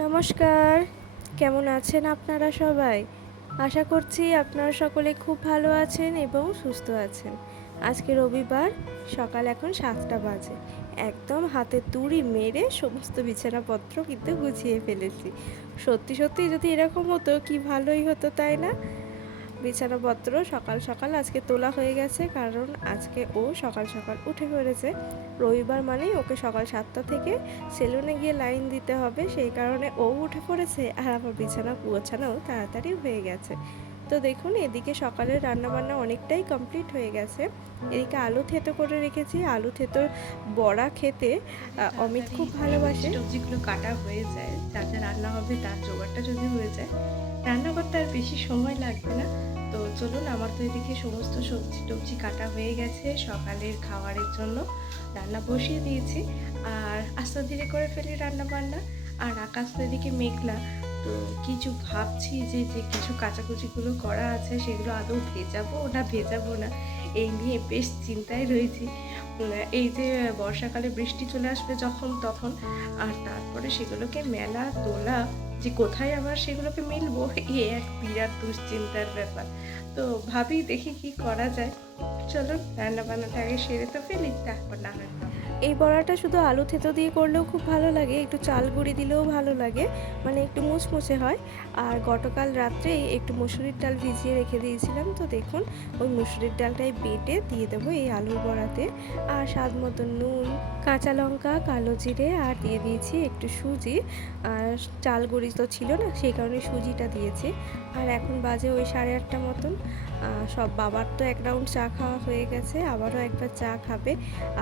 নমস্কার, কেমন আছেন আপনারা সবাই? আশা করছি আপনারা সকলে খুব ভালো আছেন এবং সুস্থ আছেন। আজকে রবিবার, সকাল এখন ৭টা বাজে। একদম হাতে তুড়ি মেরে সমস্ত বিছানাপত্র কিন্তু গুছিয়ে ফেলেছি। সত্যি সত্যি যদি এরকম হতো কি ভালোই হতো, তাই না? বিছানাপত্র সকাল সকাল আজকে তোলা হয়ে গেছে, কারণ আজকে ও সকাল সকাল উঠে পড়েছে। রবিবার মানেই ওকে সকাল 7টা থেকে সেলুনে গিয়ে লাইন দিতে হবে, সেই কারণে ও উঠে পড়েছে আর আমার বিছানা গোছানোও তাড়াতাড়ি হয়ে গেছে। তো দেখুন, এদিকে সকালের রান্নাবান্না অনেকটাই কমপ্লিট হয়ে গেছে। এদিকে আলু থেতো করে রেখেছি। আলু থেতোর বড়া খেতে অমিত খুব ভালোবাসে। সবজিগুলো কাটা হয়ে যায়, যা যা রান্না হবে তার জোগাড়টা যদি হয়ে যায়, রান্না করতে আর বেশি সময় লাগবে না। তো চলুন, আমার তো এদিকে সমস্ত সবজি টবজি কাটা হয়ে গেছে। সকালের খাবারের জন্য রান্না বসিয়ে দিয়েছি, আর আস্তে ধীরে করে ফেলি রান্না বান্না। আর আকাশ তো এদিকে মেঘলা, তো কিছু ভাবছি যে যে কিছু কাচাকুচিগুলো করা আছে সেগুলো আদৌ ভেজাবো না ভেজাবো না, এই নিয়ে বেশ চিন্তায় রয়েছি। এই যে বর্ষাকালে বৃষ্টি চলে আসবে যখন তখন, আর তারপরে সেগুলোকে মেলা তোলা, যে কোথায় আবার সেগুলোকে মিলবো, এ এক বিরাট দুশ্চিন্তার ব্যাপার। তো ভাবি দেখি কি করা যায়। চলো রান্না বান্নাটা আগে সেরে তো ফেলি, তারপর না হয় ভাববো। এই বড়াটা শুধু আলু থেতো দিয়ে করলেও খুব ভালো লাগে, একটু চাল গুঁড়ি দিলেও ভালো লাগে, মানে একটু মুচমুচে হয়। আর গতকাল রাত্রেই একটু মুসুরির ডাল ভিজিয়ে রেখে দিয়েছিলাম, তো দেখুন ওই মুসুরির ডালটাই বেটে দিয়ে দেবো এই আলুর বড়াতে। আর স্বাদ মতো নুন, কাঁচা লঙ্কা, কালো জিরে, আর দিয়ে দিয়েছি একটু সুজি। আর চাল গুঁড়ি তো ছিল না, সেই কারণে সুজিটা দিয়েছি। আর এখন বাজে ওই 8:30 মতন। সব বাবার তো এক রাউন্ড চা খাওয়া হয়ে গেছে, আবারও একবার চা খাবে।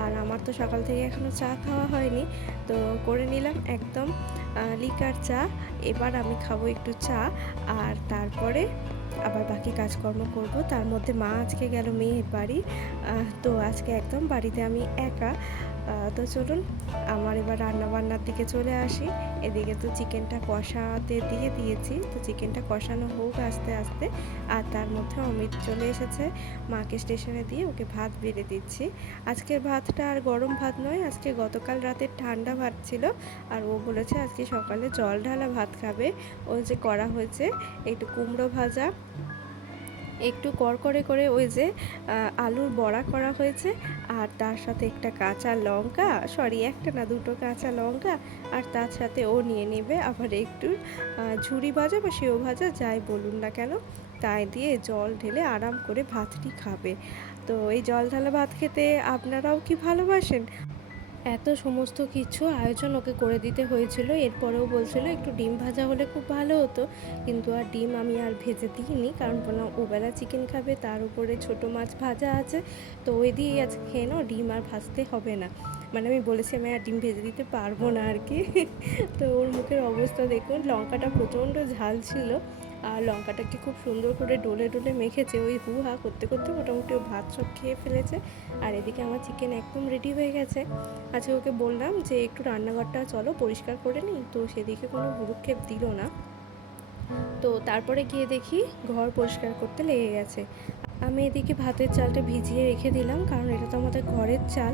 আর আমার তো সকাল থেকে এখনও চা খাওয়া হয়নি, তো করে নিলাম একদম লিকার চা। এবার আমি খাবো একটু চা, আর তারপরে আবার বাকি কাজকর্ম করব। তার মধ্যে মা আজকে গেল মেয়ের বাড়ি, তো আজকে একদম বাড়িতে আমি একা। তো চলুন আমার এবার রান্নাবান্নার দিকে চলে আসি। এদিকে তো চিকেনটা কষাতে দিয়ে দিয়েছি, তো চিকেনটা কষানো হোক আস্তে আস্তে। আর তার মধ্যে অমিত চলে এসেছে, মাকে স্টেশনে দিয়ে ওকে ভাত বেড়ে দিচ্ছি। আজকের ভাতটা আর গরম ভাত নয়, আজকে গতকাল রাতের ঠান্ডা ভাত ছিল। আর ও বলেছে আজকে সকালে জল ঢালা ভাত খাবে। ও যে করা হয়েছে একটু কুমড়ো ভাজা, একটু করকরে করে ওই যে আলুর বড়া করা হয়েছে, আর তার সাথে একটা কাঁচা লঙ্কা, সরি একটা না দুটো কাঁচা লঙ্কা, আর তার সাথে ও নিয়ে নেবে আবার একটু ঝুরি ভাজা বা সেও ভাজা, যাই বলুন না কেন, তাই দিয়ে জল ঢেলে আরাম করে ভাতটি খাবে। তো এই জল ঢালা ভাত খেতে আপনারাও কি ভালোবাসেন? এত সমস্ত কিছু আয়োজন ওকে করে দিতে হয়েছিল, এরপরেও বলছিল একটু ডিম ভাজা হলে খুব ভালো হতো, কিন্তু আর ডিম আমি আর ভেজে দিইনি, কারণ বললাম ওবেলা চিকেন খাবে, তার উপরে ছোট মাছ ভাজা আছে, তো ওই দিয়েই আজ খেয়ে নাও, ডিম আর ভাজতে হবে না। মানে আমি বলেছি আমি আর ডিম ভেজে দিতে পারবো না আর কি। তো ওর মুখের অবস্থা দেখুন, লঙ্কাটা প্রচণ্ড ঝাল ছিল, আর লঙ্কাটাকে খুব সুন্দর করে ডলে ডলে মেখেছে, ওই হু হা করতে করতে মোটামুটি ও ভাত সব খেয়ে ফেলেছে। আর এদিকে আমার চিকেন একদম রেডি হয়ে গেছে। আজকে ওকে বললাম যে একটু রান্নাঘরটা চলো পরিষ্কার করে নিই, তো সেদিকে কোনো ভ্রুক্ষেপ দিল না। তো তারপরে গিয়ে দেখি ঘর পরিষ্কার করতে লেগে গেছে। আমি এদিকে ভাতের চালটা ভিজিয়ে রেখে দিলাম, কারণ এটা তো আমাদের ঘরের চাল,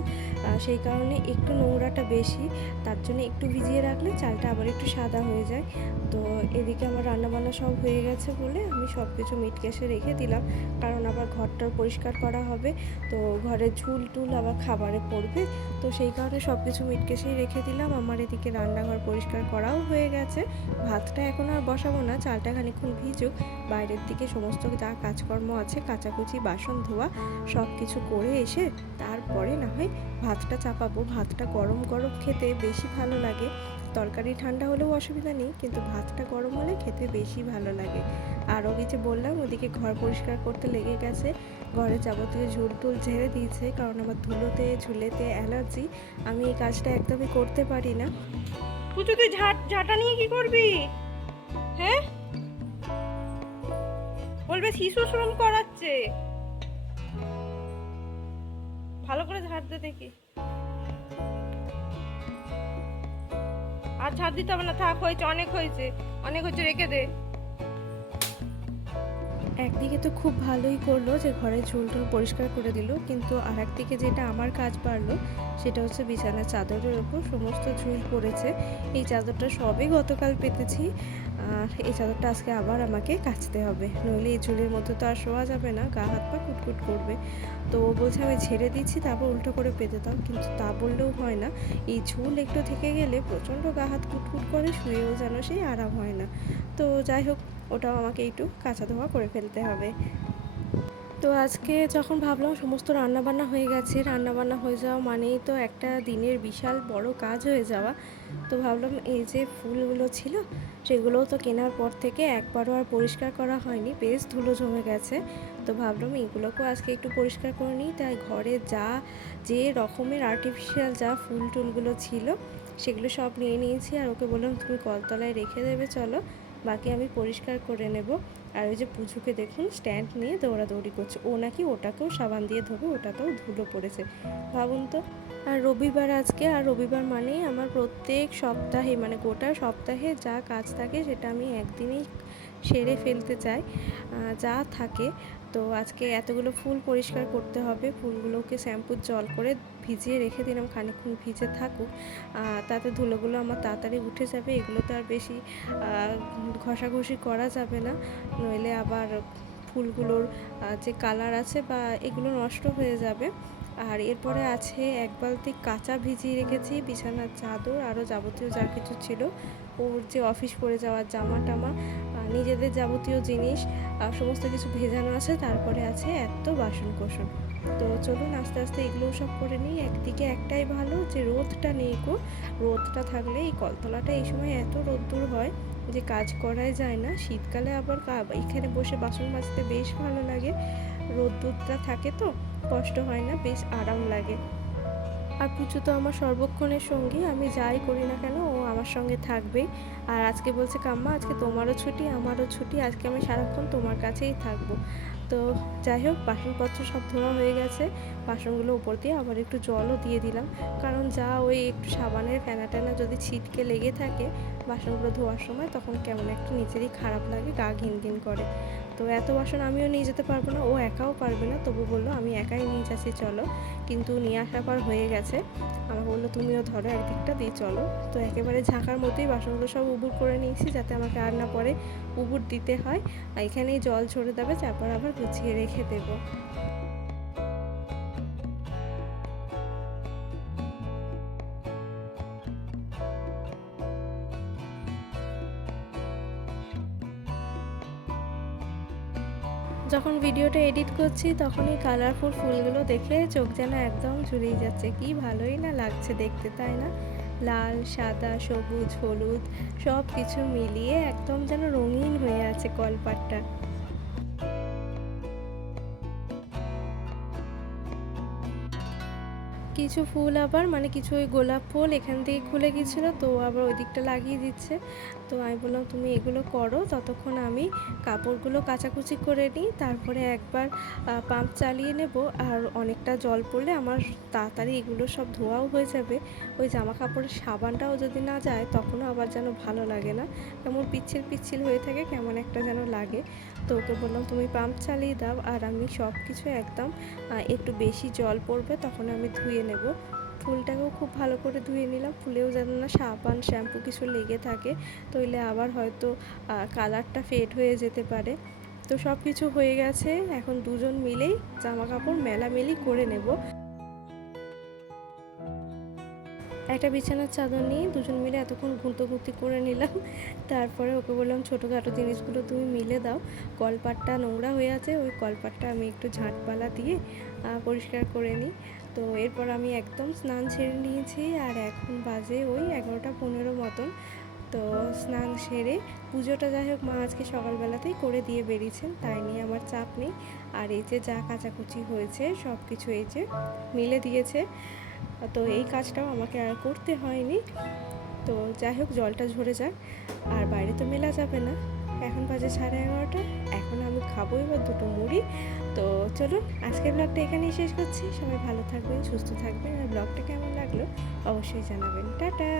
সেই কারণে একটু নোংরাটা বেশি, তার জন্য একটু ভিজিয়ে রাখলে চালটা আবার একটু সাদা হয়ে যায়। তো এদিকে আমার রান্নাবান্না সব হয়ে গেছে বলে আমি সব কিছু মিটকেসে রেখে দিলাম, কারণ আবার ঘরটাও পরিষ্কার করা হবে, তো ঘরের ঝুল টুল আবার খাবারে পড়বে, তো সেই কারণে সব কিছু মিটকেসেই রেখে দিলাম। আমার এদিকে রান্নাঘর পরিষ্কার করাও হয়ে গেছে। ভাতটা এখন আর বসাবো না, চালটা খানিকক্ষণ ভিজুক, বাইরের দিকে সমস্ত যা কাজকর্ম আছে, কাচাকুচি, বাসন ধোয়া, সব কিছু করে এসে তারপরে না হয় ভাতটা চাপাবো। ভাতটা গরম গরম খেতে বেশি ভালো লাগে, তরকারি ঠান্ডা হলেও অসুবিধা নেই, কিন্তু ভাতটা গরম হলে খেতে বেশি ভালো লাগে। আর ওকে যে বললাম ওদিকে ঘর পরিষ্কার করতে লেগে গেছে, ঘরে যাবতীয় ঝুল টুল ঝেড়ে দিয়েছে, কারণ আমার ধুলোতে ঝুলেতে অ্যালার্জি, আমি এই কাজটা একদমই করতে পারি না। পুচু তুই ঝাঁটা নিয়ে কি করবি? হ্যাঁ, বলবে শিশু শ্রম করাচ্ছে। ভালো করে ঝাড় দে দেখি। আর ঝাড় দিতে হবে না, থাক, হয়েছে, অনেক হয়েছে, অনেক হয়েছে, রেখে দে। একদিকে তো খুব ভালোই করলো যে ঘরের ঝুলটা পরিষ্কার করে দিল, কিন্তু আর একদিকে যেটা আমার কাজ বাড়লো সেটা হচ্ছে বিছানার চাদরের ওপর সমস্ত ঝুল পড়েছে। এই চাদরটা সবে গতকাল পেতেছি, আর এই চাদরটা আজকে আবার আমাকে কাচতে হবে, নইলে এই ঝুলের মধ্যে তো আর শোয়া যাবে না, গা হাত পা কুটকুট করবে। তো ও বলছে আমি ঝেড়ে দিচ্ছি তারপর উল্টো করে পেতে দাও, কিন্তু তা বললেও হয় না। এই ঝুল একটু থেকে গেলে প্রচণ্ড গা হাত কুটকুট করে, শুয়েও যেন সেই আরাম হয় না। তো যাই হোক, ওটাও আমাকে একটু কাঁচা ধোয়া করে ফেলতে হবে। তো আজকে যখন ভাবলাম সমস্ত রান্নাবান্না হয়ে গেছে, রান্নাবান্না হয়ে যাওয়া মানেই তো একটা দিনের বিশাল বড় কাজ হয়ে যাওয়া। তো ভাবলাম এই যে ফুলগুলো ছিল সেগুলোও তো কেনার পর থেকে একবারও আর পরিষ্কার করা হয়নি, বেশ ধুলো জমে গেছে। তো ভাবলাম এইগুলোকেও আজকে একটু পরিষ্কার করে নিই। তাই ঘরে যে রকমের আর্টিফিশিয়াল যা ফুল টুলগুলো ছিল সেগুলো সব নিয়ে নিয়েছি, আর ওকে বললাম তুমি কলতলায় রেখে দেবে, চলো বাকি আমি পরিষ্কার করে নেব। আর ওই যে পুজোকে দেখুন স্ট্যান্ড নিয়ে দৌড়াদৌড়ি করছে, ও নাকি ওটাকেও সাবান দিয়ে ধোবে, ওটাতেও ধুলো পড়েছে, ভাবুন তো। আর রবিবার আজকে, আর রবিবার মানেই আমার প্রত্যেক সপ্তাহে মানে গোটা সপ্তাহে যা কাজ থাকে সেটা আমি একদিনেই সেরে ফেলতে চাই, যা থাকে। তো আজকে এতগুলো ফুল পরিষ্কার করতে হবে, ফুলগুলোকে শ্যাম্পুর জল করে ভিজিয়ে রেখে দিলাম, খানিকক্ষণ ভিজে থাকুক, তাতে ধুলোগুলো আমার তাড়াতাড়ি উঠে যাবে। এগুলো তো আর বেশি ঘষাঘষি করা যাবে না, নইলে আবার ফুলগুলোর যে কালার আছে বা এগুলো নষ্ট হয়ে যাবে। আর এরপরে আছে এক বালতি কাঁচা ভিজিয়ে রেখেছি বিছানার চাদর, আরও যাবতীয় যা কিছু ছিল, ওর যে অফিস পরে যাওয়ার জামা টামা, নিজেদের যাবতীয় জিনিস সমস্ত কিছু ভেজানো আছে। তারপরে আছে এত বাসন কোসন। তো চলুন আস্তে আস্তে এগুলোও সব করে নিই। একদিকে একটাই ভালো যে রোদটা নেই গো, রোদটা থাকলে এই কলতলাটা এই সময় এত রোদ্দুর হয় যে কাজ করাই যায় না। শীতকালে আবার এখানে বসে বাসন মাজতে বেশ ভালো লাগে, রোদ্দুরটা থাকে তো কষ্ট হয় না, বেশ আরাম লাগে। আর পুচু তো আমার সর্বক্ষণের সঙ্গী, আমি যাই করি না কেন ও আমার সঙ্গে থাকবেই। আর আজকে বলছে কাম্মা আজকে তোমারও ছুটি আমারও ছুটি, আজকে আমি সারাক্ষণ তোমার কাছেই থাকবো। তো যাই হোক, বাসনপত্র সব ধোয়া হয়ে গেছে, বাসনগুলো উপর দিয়ে আবার একটু জলও দিয়ে দিলাম, কারণ যা ওই একটু সাবানের ফেনা টেনা যদি ছিটকে লেগে থাকে বাসনগুলো ধোয়ার সময়, তখন কেমন একটু নিজেরই খারাপ লাগে, গা ঘিন ঘিন করে। তো এত বাসন আমিও নিয়ে যেতে পারবো না, ও একাও পারবে না, তবু বললো আমি একাই নিয়ে যাচ্ছি চলো, কিন্তু নিয়ে আসার পর হয়ে গেছে। আমার বললো তুমিও ধরো একদিকটা দিয়ে চলো। তো একেবারে ঝাঁকার মতোই বাসনগুলো সব উবুর করে নিয়েছি, যাতে আমাকে আর না পরে উবুর দিতে হয়। এখানেই জল ঝরে দেবে, তারপর আবার গুছিয়ে রেখে দেবো। যখন ভিডিওটা এডিট করছি তখনই কালারফুল ফুলগুলো দেখে চোখ যেন একদম জুড়িয়ে যাচ্ছে, কি ভালোই না লাগছে দেখতে, তাই না? লাল, সাদা, সবুজ, হলুদ সব কিছু মিলিয়ে একদম যেন রঙিন হয়ে আছে কলপাটটা। কিছু ফুল আবার মানে কিছু ওই গোলাপ ফুল এখান থেকে খুলে গিয়েছিলো, তো আবার ওই দিকটা লাগিয়ে দিচ্ছে। তো আমি বললাম তুমি এগুলো করো, ততক্ষণ আমি কাপড়গুলো কাচাকুচি করে নিই, তারপরে একবার পাম্প চালিয়ে নেব। আর অনেকটা জল পড়লে আমার তাড়াতাড়ি এগুলো সব ধোয়াও হয়ে যাবে। ওই জামা কাপড়ের সাবানটাও যদি না যায় তখনও আবার যেন ভালো লাগে না, কেমন পিচ্ছিল পিচ্ছিল হয়ে থাকে, কেমন একটা যেন লাগে। তো ওকে বললাম তুমি পাম্প চালিয়ে দাও, আর আমি সব কিছু একদম একটু বেশি জল পড়বে তখন আমি ধুয়ে নেব। ফুলটাকেও খুব ভালো করে ধুয়ে নিলাম, ফুলেও যেন না সাবান শ্যাম্পু কিছু লেগে থাকে, তইলে আবার হয়তো কালারটা ফেড হয়ে যেতে পারে। তো সব কিছু হয়ে গেছে, এখন দুজন মিলেই জামা কাপড় মেলামেলি করে নেব। একটা বিছানার চাদর নিয়ে দুজন মিলে এতক্ষণ গুঁতোগুঁতি করে নিলাম। তারপরে ওকে বললাম ছোটোখাটো জিনিসগুলো তুমি মিলে দাও, কলপাটটা নোংরা হয়ে আছে, ওই কলপাটটা আমি একটু ঝাঁটপালা দিয়ে পরিষ্কার করে নিই। তো এরপর আমি একদম স্নান সেরে নিয়েছি, আর এখন বাজে ওই 11টা 15 মতন। তো স্নান সেরে পুজোটা যাই হোক মা আজকে সকালবেলাতেই করে দিয়ে বেরিয়েছেন, তাই নিয়ে আমার চাপ নেই। আর এই যে যা কাচাকুচি হয়েছে সব কিছু এই যে মিলে দিয়েছে, তো এই কাজটাও আমাকে আর করতে হয়নি। তো যাই হোক জলটা ঝরে যাক, আর বাইরে তো মেলা যাবে না। এখন বাজে 11:30, এখন আমি খাবো এবার দুটো মুড়ি। তো চলুন আজকের ব্লগটা এখানেই শেষ করছি, সবাই ভালো থাকবেন, সুস্থ থাকবেন, আর ব্লগটা কেমন লাগলো অবশ্যই জানাবেন। টাটা।